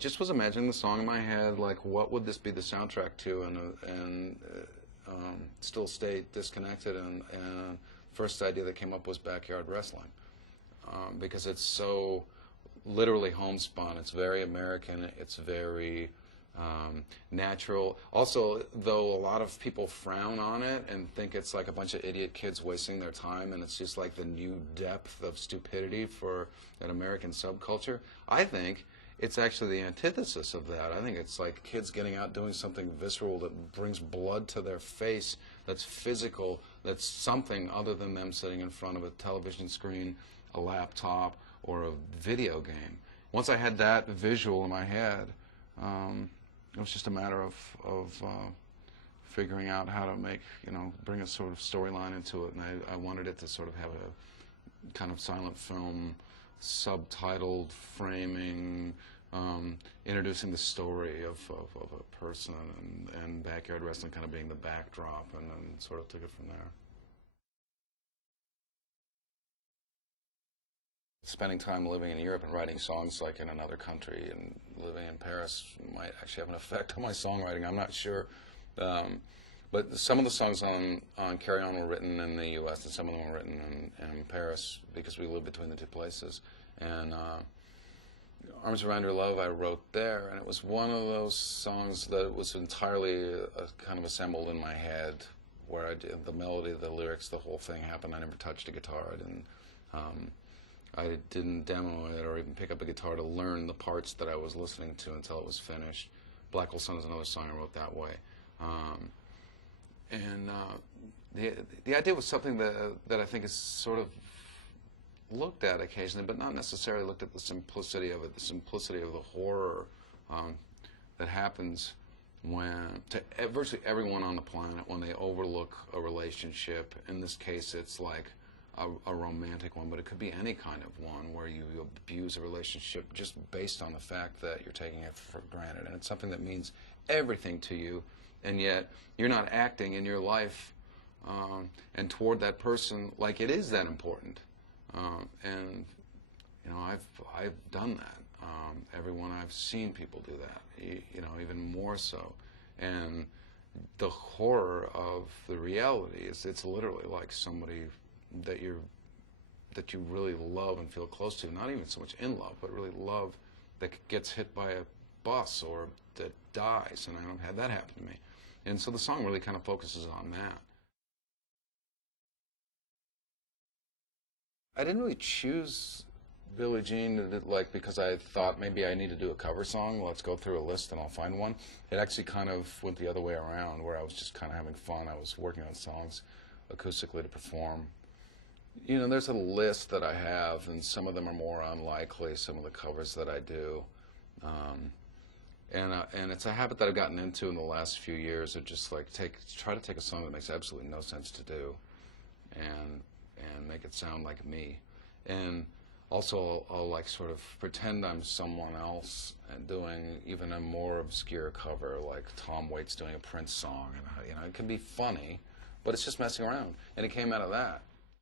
just was imagining the song in my head, like what would this be the soundtrack to, and still stay disconnected. And first idea that came up was backyard wrestling, because it's so literally homespun. It's very American. It's very natural. Also, though a lot of people frown on it and think it's like a bunch of idiot kids wasting their time, and it's just like the new depth of stupidity for an American subculture, I think it's actually the antithesis of that. I think it's like kids getting out doing something visceral that brings blood to their face, that's physical, that's something other than them sitting in front of a television screen, a laptop, or a video game. Once I had that visual in my head, it was just a matter of figuring out how to make, bring a sort of storyline into it. And I wanted it to sort of have a kind of silent film, subtitled framing, introducing the story of a person, and backyard wrestling kind of being the backdrop, and then sort of took it from there. Spending time living in Europe and writing songs like in another country, and living in Paris might actually have an effect on my songwriting. I'm not sure. But some of the songs on Carry On were written in the U.S. and some of them were written in Paris because we live between the two places. And Arms Around Your Love I wrote there, and it was one of those songs that was entirely kind of assembled in my head, where I did the melody, the lyrics, the whole thing happened. I never touched a guitar. I didn't demo it or even pick up a guitar to learn the parts that I was listening to until it was finished. Black Hole Sun is another song I wrote that way. The idea was something that I think is sort of looked at occasionally, but not necessarily looked at the simplicity of it, the simplicity of the horror that happens when, to virtually everyone on the planet, when they overlook a relationship. In this case, it's like a romantic one, but it could be any kind of one where you abuse a relationship just based on the fact that you're taking it for granted. And it's something that means everything to you, and yet you're not acting in your life and toward that person like it is that important. And I've done that. Everyone I've seen people do that, even more so. And the horror of the reality is it's literally like somebody that you really love and feel close to, not even so much in love, but really love, that gets hit by a bus or that dies, and I don't have that happen to me. And so the song really kind of focuses on that. I didn't really choose Billie Jean because I thought maybe I need to do a cover song. Let's go through a list and I'll find one. It actually kind of went the other way around, where I was just kind of having fun. I was working on songs acoustically to perform. There's a list that I have, and some of them are more unlikely, some of the covers that I do. And it's a habit that I've gotten into in the last few years of just like try to take a song that makes absolutely no sense to do and make it sound like me. And also I'll like sort of pretend I'm someone else and doing even a more obscure cover, like Tom Waits doing a Prince song. And it can be funny, but it's just messing around. And it came out of that.